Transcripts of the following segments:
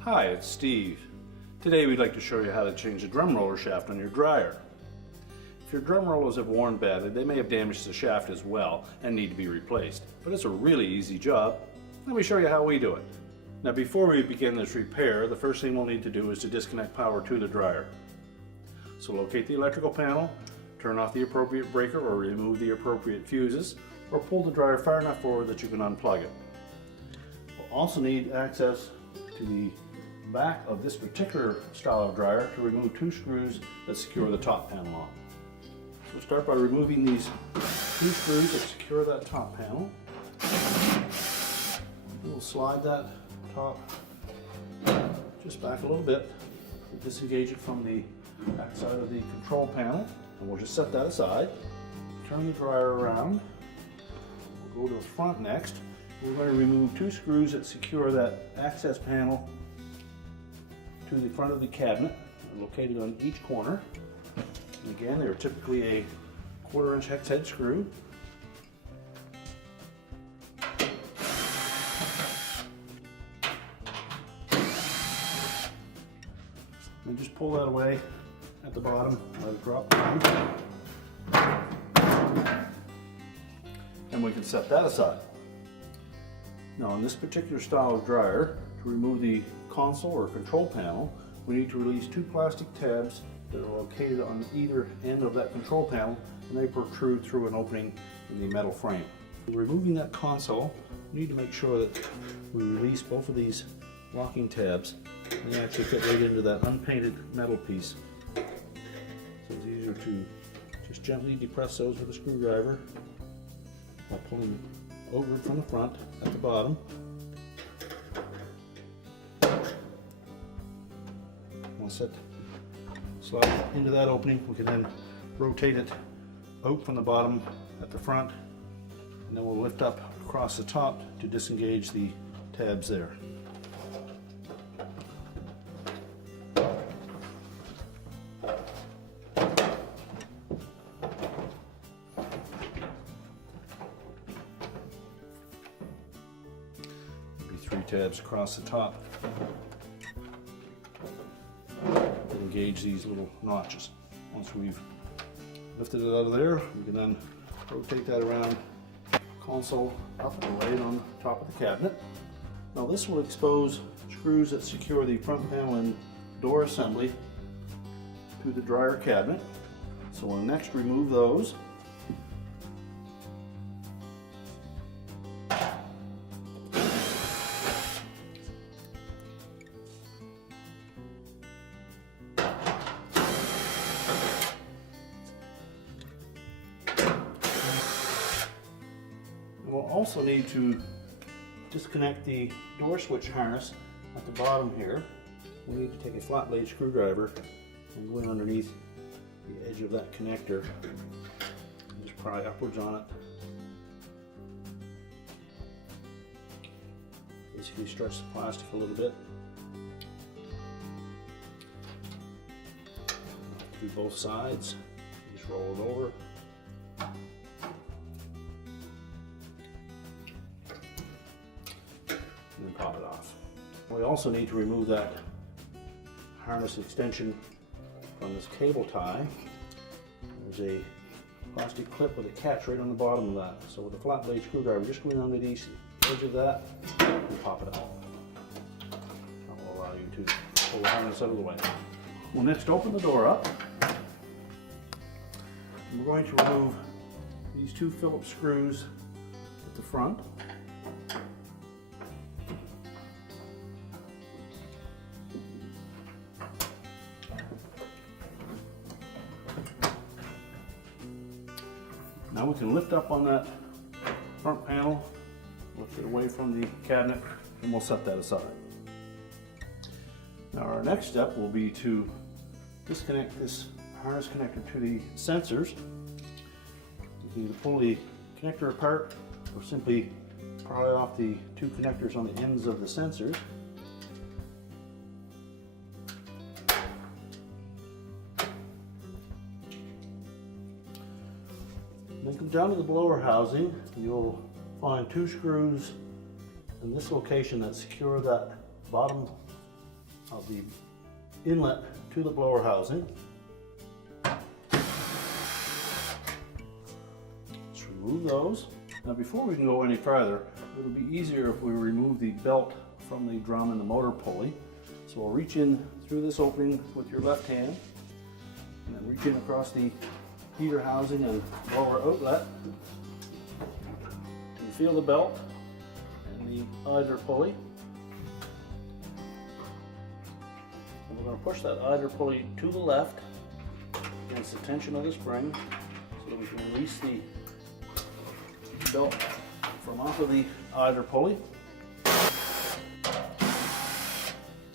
Hi, it's Steve. Today we'd like to show you how to change the drum roller shaft on your dryer. If your drum rollers have worn badly, they may have damaged the shaft as well and need to be replaced. But it's a really easy job. Let me show you how we do it. Now before we begin this repair, the first thing we'll need to do is to disconnect power to the dryer. So locate the electrical panel, turn off the appropriate breaker or remove the appropriate fuses, or pull the dryer far enough forward that you can unplug it. We'll also need access to the back of this particular style of dryer to remove two screws that secure the top panel on. We'll start by removing these two screws that secure that top panel. We'll slide that top just back a little bit to disengage it from the back side of the control panel, and we'll just set that aside. Turn the dryer around. We'll go to the front next. We're going to remove two screws that secure that access panel to the front of the cabinet, located on each corner. And again, they're typically a 1/4 inch hex head screw. And just pull that away at the bottom, let it drop down. And we can set that aside. Now in this particular style of dryer, to remove the console or control panel, we need to release two plastic tabs that are located on either end of that control panel, and they protrude through an opening in the metal frame. Removing that console, we need to make sure that we release both of these locking tabs, and they actually fit right into that unpainted metal piece. So it's easier to just gently depress those with a screwdriver while pulling over from the front at the bottom. Once it slides into that opening, we can then rotate it out from the bottom at the front, and then we'll lift up across the top to disengage the tabs there. Three tabs across the top. Engage these little notches. Once we've lifted it out of there, we can then rotate that around, console up and lay it on top of the cabinet. Now this will expose screws that secure the front panel and door assembly to the dryer cabinet. So we'll next remove those. We'll also need to disconnect the door switch harness at the bottom here. We need to take a flat blade screwdriver and go in underneath the edge of that connector and just pry upwards on it. Basically stretch the plastic a little bit. Do both sides. Just roll it over. And then pop it off. We also need to remove that harness extension from this cable tie. There's a plastic clip with a catch right on the bottom of that. So with a flat blade screwdriver, just go in underneath the edge of that and pop it out. That will allow you to pull the harness out of the way. We'll next open the door up. We're going to remove these two Phillips screws at the front. Now we can lift up on that front panel, lift it away from the cabinet, and we'll set that aside. Now our next step will be to disconnect this harness connector to the sensors. You can either pull the connector apart or simply pry off the two connectors on the ends of the sensors. Then down to the blower housing, you'll find 2 screws in this location that secure that bottom of the inlet to the blower housing. Let's remove those. Now before we can go any further, it'll be easier if we remove the belt from the drum and the motor pulley. So we'll reach in through this opening with your left hand, and then reach in across the heater housing and blower outlet. You feel the belt and the idler pulley. And we're going to push that idler pulley to the left against the tension of the spring so that we can release the belt from off of the idler pulley.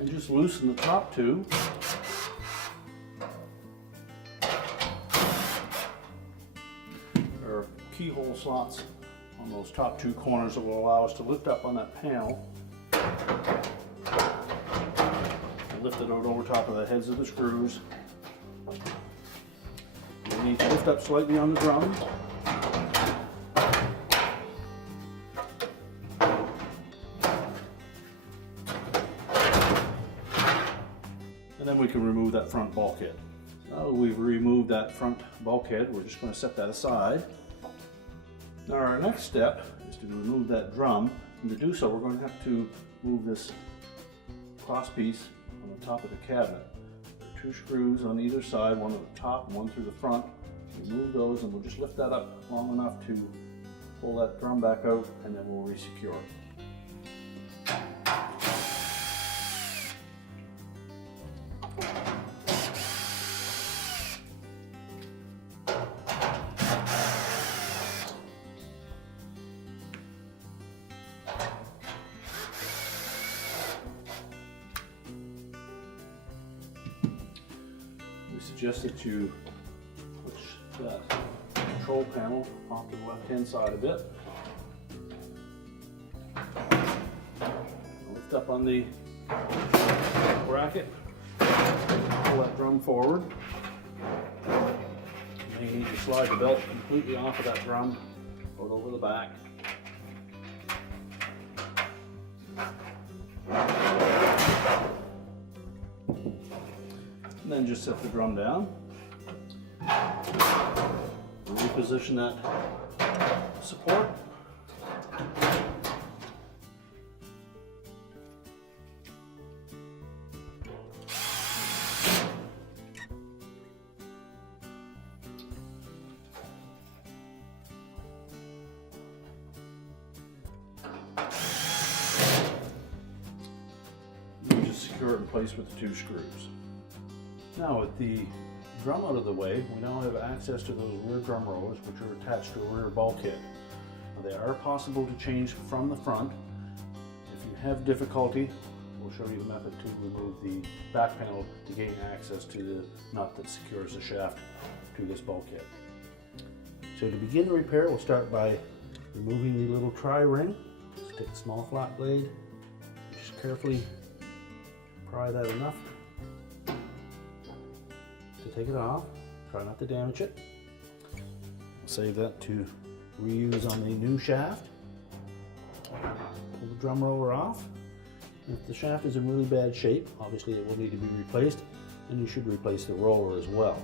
And just loosen the top 2. There are keyhole slots on those top 2 corners that will allow us to lift up on that panel and lift it out over top of the heads of the screws. You need to lift up slightly on the drum. And then we can remove that front bulkhead. Now that we've removed that front bulkhead, we're just going to set that aside. Now our next step is to remove that drum, and to do so we're going to have to move this cross piece on the top of the cabinet. There are 2 screws on either side, one at the top and one through the front. Remove those and we'll just lift that up long enough to pull that drum back out, and then we'll resecure it. We suggest that you push that control panel off to the left-hand side a bit. Lift up on the bracket, pull that drum forward. And then you need to slide the belt completely off of that drum, out over the back. And then just set the drum down. Reposition that support. And just secure it in place with the 2 screws. Now with the drum out of the way, we now have access to those rear drum rollers, which are attached to a rear bulkhead. Now, they are possible to change from the front. If you have difficulty, we'll show you the method to remove the back panel to gain access to the nut that secures the shaft to this bulkhead. So to begin the repair, we'll start by removing the little tri-ring. Just take a small flat blade, just carefully pry that enough to take it off. Try not to damage it. Save that to reuse on the new shaft. Pull the drum roller off. If the shaft is in really bad shape, obviously it will need to be replaced, and you should replace the roller as well.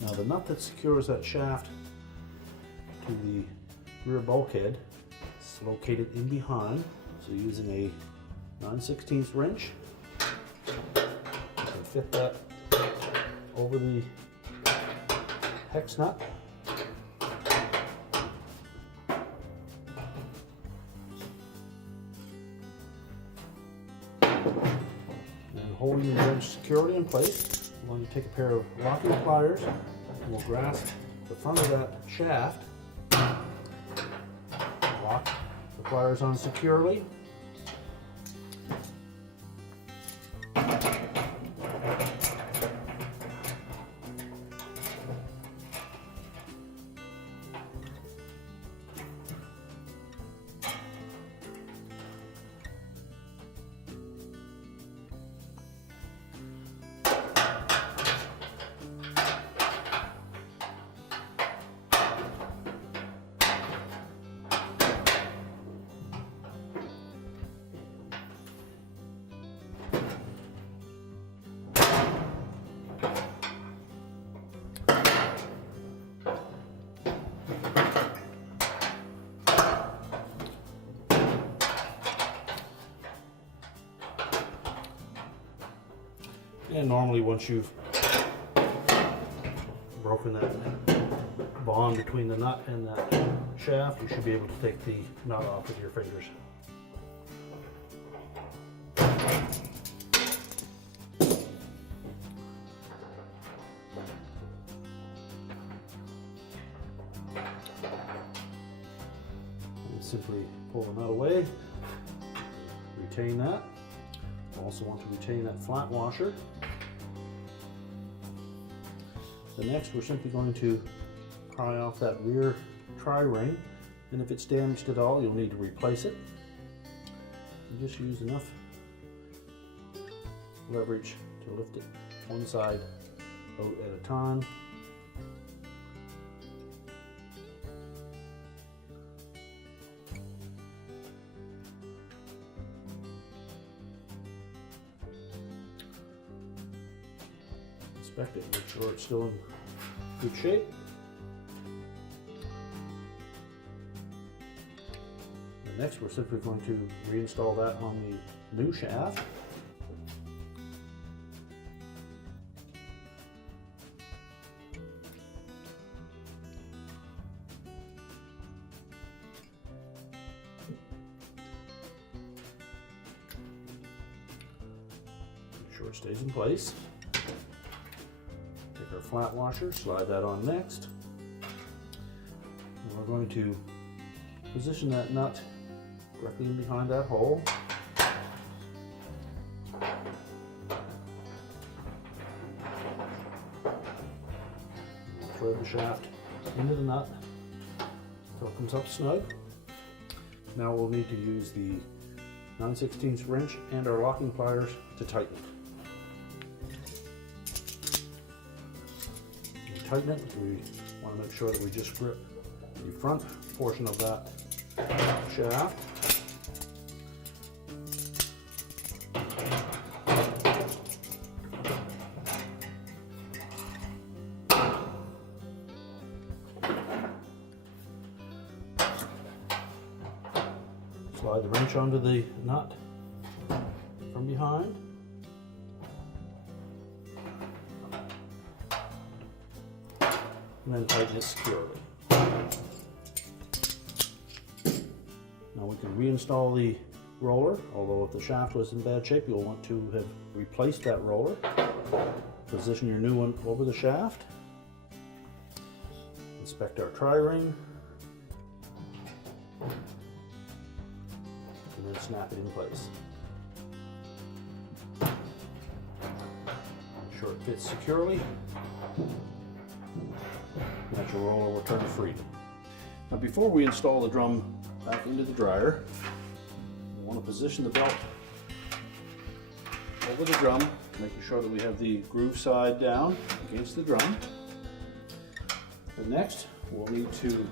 Now the nut that secures that shaft to the rear bulkhead is located in behind, so using a 9/16 wrench, you can fit that over the hex nut. And holding the wrench securely in place, I'm going to take a pair of locking pliers and we'll grasp the front of that shaft, lock the pliers on securely. And normally once you've broken that bond between the nut and that shaft, you should be able to take the nut off with your fingers. And simply pull the nut away, retain that. Also want to retain that flat washer. The next, we're simply going to pry off that rear tri-ring, and if it's damaged at all, you'll need to replace it. And just use enough leverage to lift it one side out at a time. Inspect it, make sure it's still in good shape. And next, we're simply going to reinstall that on the new shaft. Make sure it stays in place. Take our flat washer, slide that on next. And we're going to position that nut directly in behind that hole. Thread the shaft into the nut until it comes up snug. Now we'll need to use the 9/16 wrench and our locking pliers to tighten it. Tighten it, we want to make sure that we just grip the front portion of that shaft. Slide the wrench onto the nut from behind. And then tighten it securely. Now we can reinstall the roller, although if the shaft was in bad shape, you'll want to have replaced that roller. Position your new one over the shaft. Inspect our tri-ring. And then snap it in place. Make sure it fits securely. Let your roller return to freedom. Now before we install the drum back into the dryer, we want to position the belt over the drum, making sure that we have the groove side down against the drum. And next, we'll need to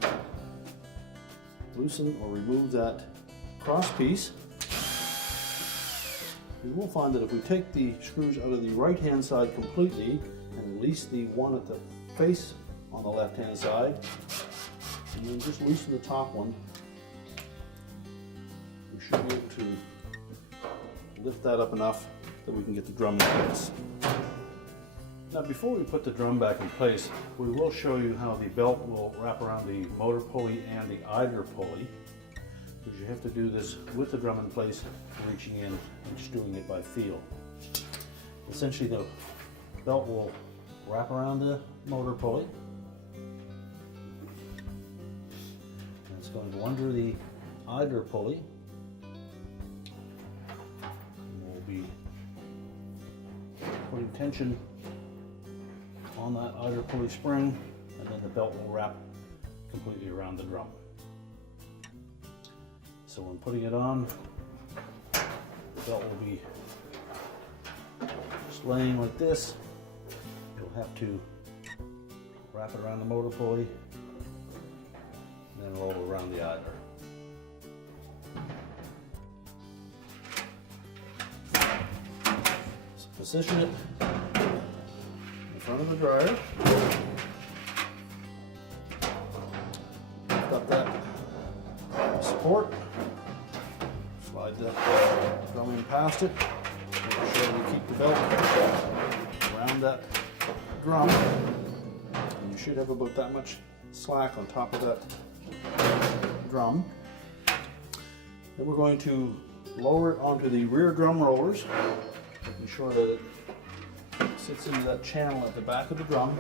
loosen or remove that cross piece. You will find that if we take the screws out of the right-hand side completely and release the one at the face on the left-hand side, and then just loosen the top one, we should be able to lift that up enough that we can get the drum in place. Now before we put the drum back in place, we will show you how the belt will wrap around the motor pulley and the idler pulley, because you have to do this with the drum in place, reaching in and just doing it by feel. Essentially the belt will wrap around the motor pulley. It's going to go under the idler pulley. And we'll be putting tension on that idler pulley spring, and then the belt will wrap completely around the drum. So when putting it on, the belt will be just laying like this. You'll have to wrap it around the motor pulley, and then roll around the idler. So position it in front of the dryer. Lift up that support. Slide the drum in past it. Make sure we keep the belt on that drum. And you should have about that much slack on top of that drum. Then we're going to lower it onto the rear drum rollers, making sure that it sits into that channel at the back of the drum.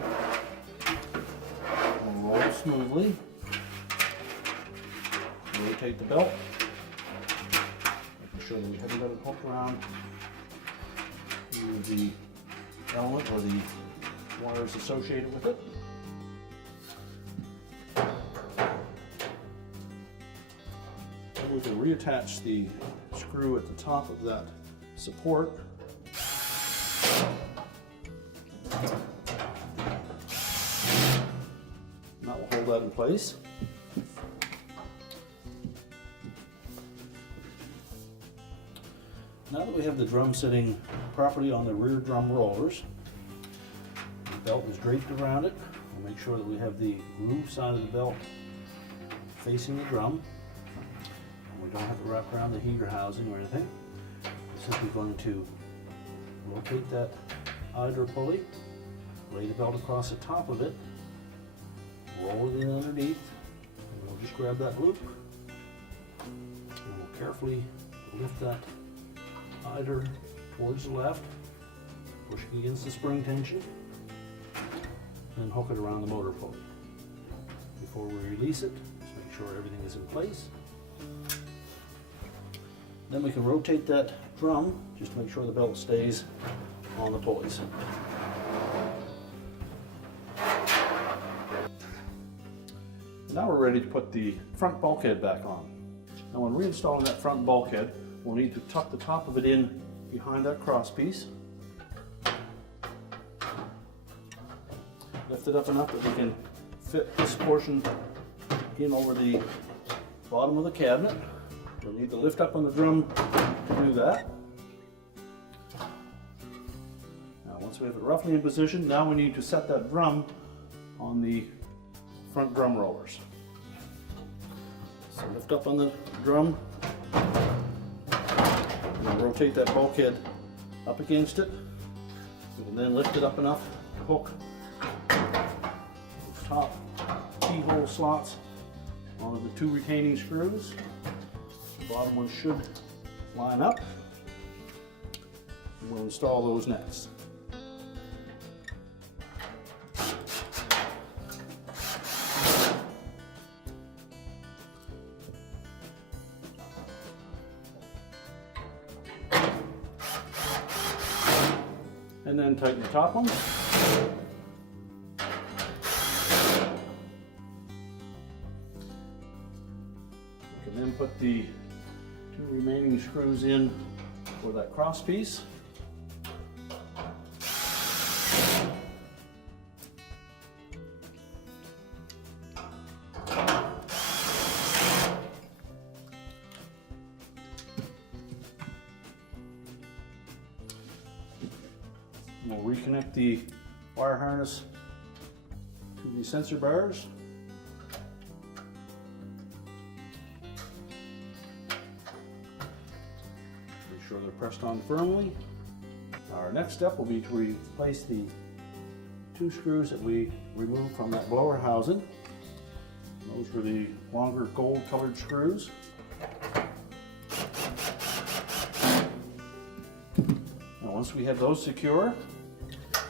And roll it smoothly. Rotate the belt, making sure that we haven't got it hooked around the element or the wires associated with it. Then we can reattach the screw at the top of that support. And that will hold that in place. Now that we have the drum sitting properly on the rear drum rollers, the belt is draped around it. We'll make sure that we have the groove side of the belt facing the drum. And we don't have to wrap around the heater housing or anything. We're simply going to rotate that idler pulley, lay the belt across the top of it, roll it in underneath, and we'll just grab that loop. And we'll carefully lift that idler towards the left, pushing against the spring tension, and hook it around the motor pulley. Before we release it, just make sure everything is in place. Then we can rotate that drum just to make sure the belt stays on the pulleys. Now we're ready to put the front bulkhead back on. Now when reinstalling that front bulkhead, we'll need to tuck the top of it in behind that cross piece. Lift it up enough that we can fit this portion in over the bottom of the cabinet. We'll need to lift up on the drum to do that. Now once we have it roughly in position, now we need to set that drum on the front drum rollers. So lift up on the drum, and rotate that bulkhead up against it. We can then lift it up enough to hook those top keyhole slots onto the two retaining screws. The bottom one should line up. And we'll install those next. And then tighten the top one. We can then put the two remaining screws in for that cross piece. We'll reconnect the wire harness to the sensor bars. Make sure they're pressed on firmly. Our next step will be to replace the two screws that we removed from that blower housing. Those were the longer gold colored screws. Now once we have those secure,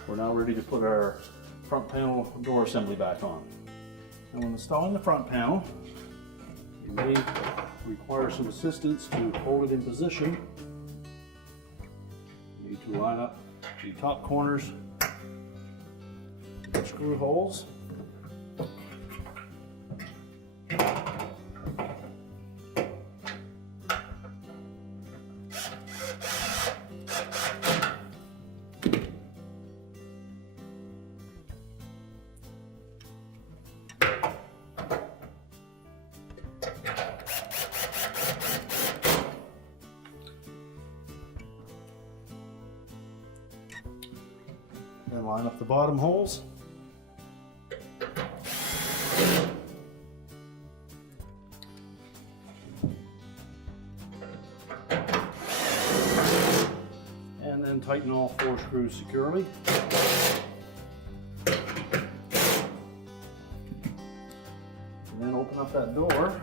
we're now ready to put our front panel door assembly back on. And when installing the front panel, you may require some assistance to hold it in position. You need to line up the top corners with screw holes. Then line up the bottom holes. And then tighten all 4 screws securely. that door,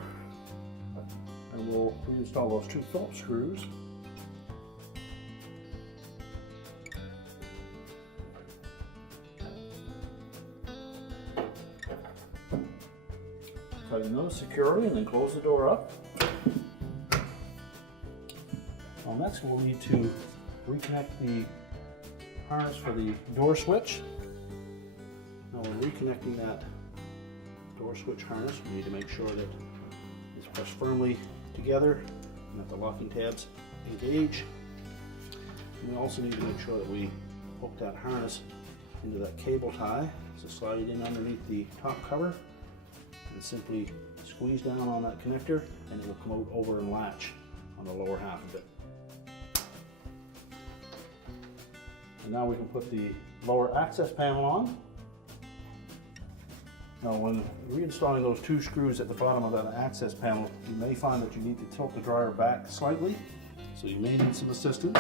and we'll reinstall those 2 Phillips screws. Tighten those securely and then close the door up. Well, next we'll need to reconnect the harness for the door switch. Now we're reconnecting that door switch harness. We need to make sure that it's pressed firmly together and that the locking tabs engage. And we also need to make sure that we hook that harness into that cable tie. So slide it in underneath the top cover and simply squeeze down on that connector, and it will come out over and latch on the lower half of it. And now we can put the lower access panel on. Now when reinstalling those 2 screws at the bottom of that access panel, you may find that you need to tilt the dryer back slightly, so you may need some assistance.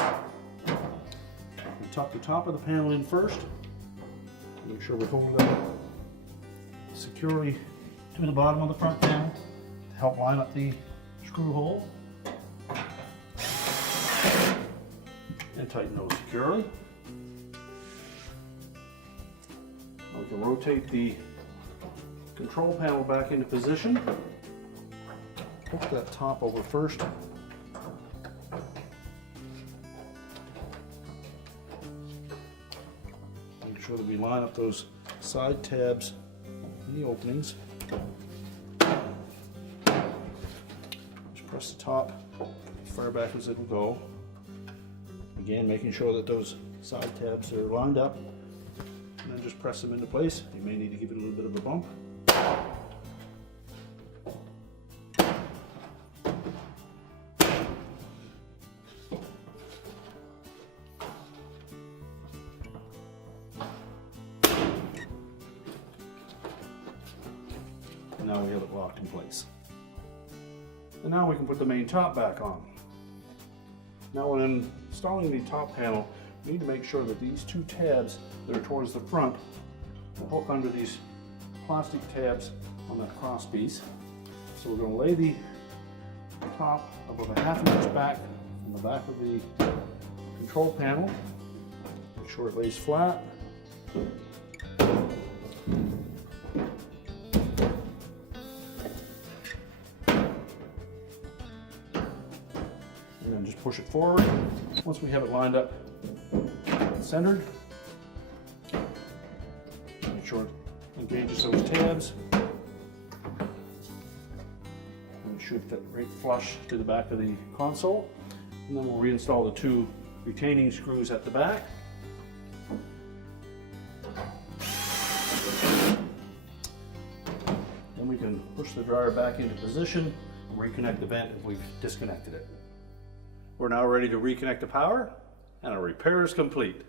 We tuck the top of the panel in first. Make sure we hold it securely to the bottom of the front panel to help line up the screw hole. And tighten those securely. Now we can rotate the control panel back into position. Hook that top over first. Make sure that we line up those side tabs in the openings. Just press the top as far back as it will go. Again, making sure that those side tabs are lined up, and then just press them into place. You may need to give it a little bit of a bump. And now we have it locked in place. And now we can put the main top back on. Now when installing the top panel, we need to make sure that these 2 tabs that are towards the front will hook under these plastic tabs on that cross piece. So we're going to lay the top about a 1/2 inch back from the back of the control panel. Make sure it lays flat. And then just push it forward. Once we have it lined up centered, make sure it engages those tabs. And it should fit right flush to the back of the console. And then we'll reinstall the 2 retaining screws at the back. Then we can push the dryer back into position and reconnect the vent if we've disconnected it. We're now ready to reconnect the power, and our repair is complete.